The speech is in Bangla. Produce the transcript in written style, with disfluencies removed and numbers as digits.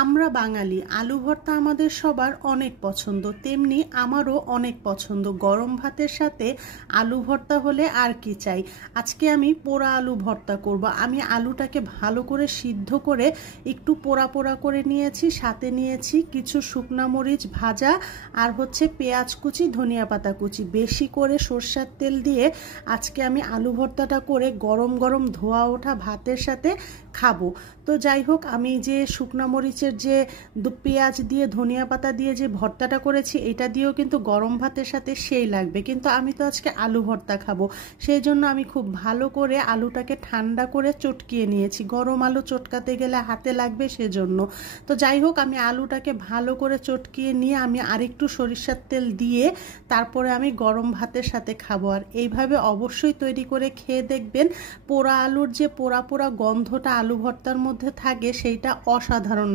আমরা বাঙালি, আলু ভর্তা আমাদের সবার অনেক পছন্দ, তেমনি আমারও অনেক পছন্দ। গরম ভাতের সাথে আলু ভর্তা হলে আর কি চাই। আজকে আমি পোড়া আলু ভর্তা করব। আমি আলুটাকে ভালো করে সিদ্ধ করে একটু পোড়া পোড়া করে নিয়েছি, সাথে নিয়েছি কিছু শুকনা মরিচ ভাজা, আর হচ্ছে পেঁয়াজ কুচি, ধনিয়া পাতা কুচি। বেশি করে সরষের তেল দিয়ে আজকে আমি আলু ভর্তাটা করে গরম গরম ধোয়া ওঠা ভাতের সাথে খাবো। তো যাই হোক, আমি যে শুকনা মরিচের যে পেঁয়াজ দিয়ে ধনিয়া পাতা দিয়ে যে ভর্তাটা করেছি, এটা দিয়েও কিন্তু গরম ভাতের সাথে সেই লাগবে। কিন্তু আমি তো আজকে আলু ভর্তা খাবো, সেই জন্য আমি খুব ভালো করে আলুটাকে ঠান্ডা করে চটকিয়ে নিয়েছি। গরম আলু চটকাতে গেলে হাতে লাগবে, সেজন্য। তো যাই হোক, আমি আলুটাকে ভালো করে চটকিয়ে নিয়ে আমি আরেকটু সরিষার তেল দিয়ে তারপরে আমি গরম ভাতের সাথে খাবো। আর এইভাবে অবশ্যই তৈরি করে খেয়ে দেখবেন। পোড়া আলুর যে পোড়া পোড়া গন্ধটা আলু ভর্তার মধ্যে থাকে, সেইটা অসাধারণ।